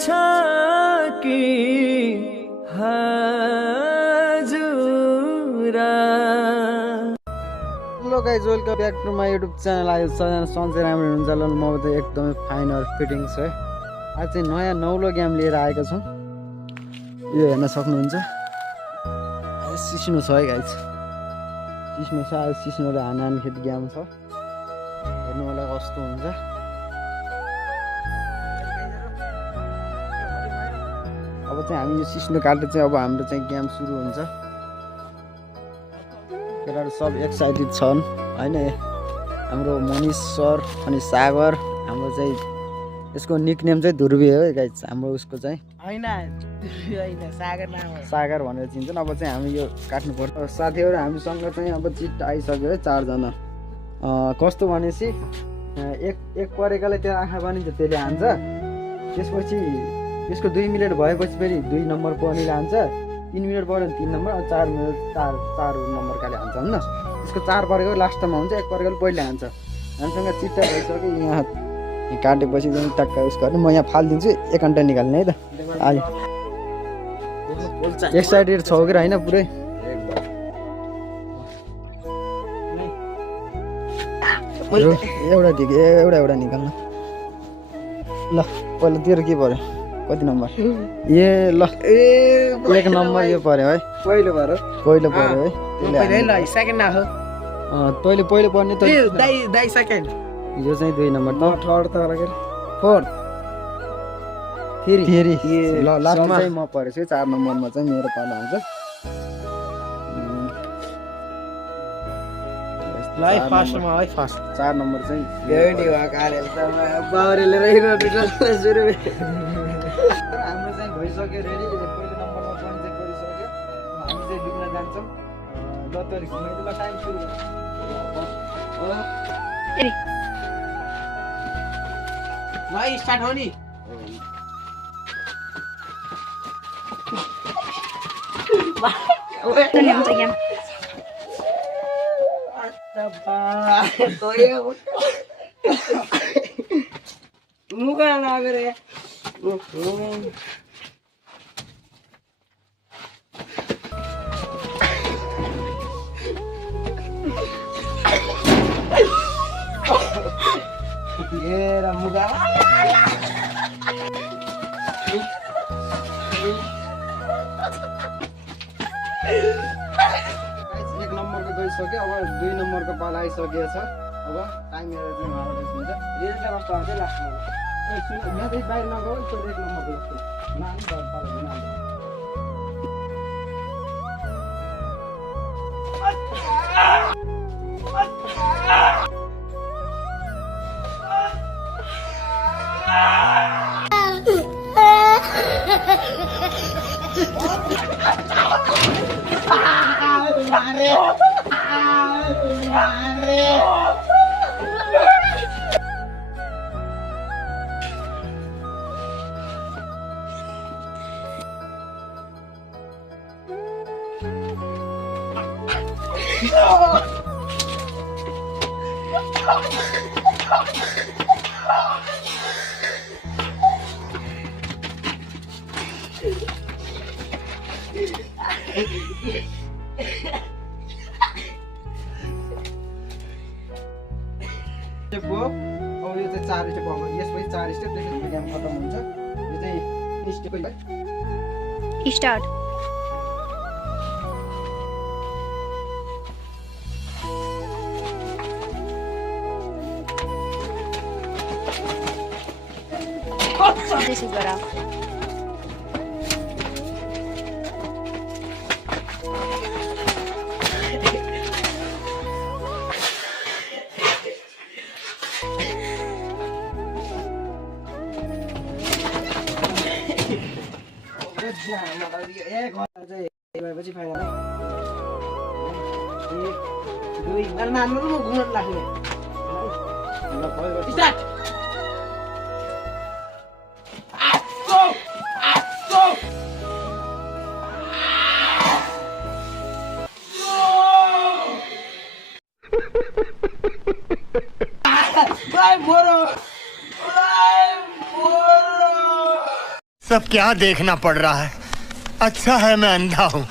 छ कि हजुरा। Hello guys, welcome back to my YouTube channel. आज सबजना सन्चै राम्रो हुनुहुन्छ। ल म त एकदमै फाइन और फिटिङ छ है। आज चाहिँ नयाँ नौलो गेम लिएर आएको छौँ। यो हेर्न सक्नुहुन्छ, सिस्नो छ है गाइज, सिस्नो छ। आज सिस्नोले हानाखेत गेम छ, हेर्नु होला कस्तो हुन्छ। अब चाहिँ हामी यो सिस्नो काटेर चाहिँ अब हाम्रो चाहिँ गेम सुरु हुन्छ। केटाहरू सब एक्साइटेड छन् होइन। हाम्रो मनिष सर अनि सागर, हाम्रो चाहिँ यसको निकनेम चाहिँ ध्रुवी हो गाइज। हाम्रो उसको चाहिँ सागर भनेर चिन्छन्। अब चाहिँ हामी यो काट्नुपर्छ। साथीहरू हामीसँग चाहिँ अब चिट आइसक्यो है, 4 जना। कस्तो भनेपछि एक परेकाले त्यो आँखा बनिन्छ, त्यसले हान्छ। त्यसपछि त्यसको 2 मिनट भएपछि फेरि 2 नम्बर पर्नेले हान्छ। 3 मिनट पऱ्यो भने 3 नम्बर, 4 मिनट 4 नम्बर काले हान्छ होइन। त्यसको 4 परेको लास्टमा हुन्छ, 1 परेकोले पहिले हान्छ। हामीसँग चिट्टा भइसक्यो। यहाँ काटेपछि चाहिँ टक्क उस गर्ने। म यहाँ फालिदिन्छु, 1 घन्टा निकाल्ने है त। आयो एक्साइटेड छौ कि होइन पुरै? एउटा ठिक, एउटा निकाल्न। ल पहिला तेरो के पऱ्यो, कति नम्बर? ए ल 1 नम्बर यो पऱ्यो है, पहिलो पऱ्यो है। तैँले पहिलो पर्ने त, यो चाहिँ 2 नम्बर त, थर्ड त फोर्थ फेरि ल लास्टमा चाहिँ म परेछु 4 नम्बरमा चाहिँ मेरो पालो आउँछ। फर्स्ट 4 नम्बर चाहिँ हाम्रो चाहिँ भइसक्यो रेडी। पहिलो नम्बरमा पोइन्ट चाहिँ गरिसक्यो। हामी चाहिँ डुब्न जान्छौँ। ल तैँले घुमाइदिनु, ल टाइम सुरु स्टार्ट हो नि। मुका लागेर मुगा 1 नम्बरको गइसक्यो। अब 2 नम्बरको पाला आइसकेको छ। अब टाइम हेरेर चाहिँ उहाँबाट हुन्छ। रिजल्ट कस्तो आउँछ लास्टमा? यहाँ चाहिँ बाहिर नगयो, 1 नम्बरको जस्तो नानी स्टेप हो। अब यो चाहिँ 4 स्टेप हो। यसपछि 4 स्टेप, त्यसपछि गेम खतम हुन्छ। यो चाहिँ step start. This is better. Vai, moro! सब क्या देखना पड़ रहा है। अच्छा है मैं अंधा हूँ।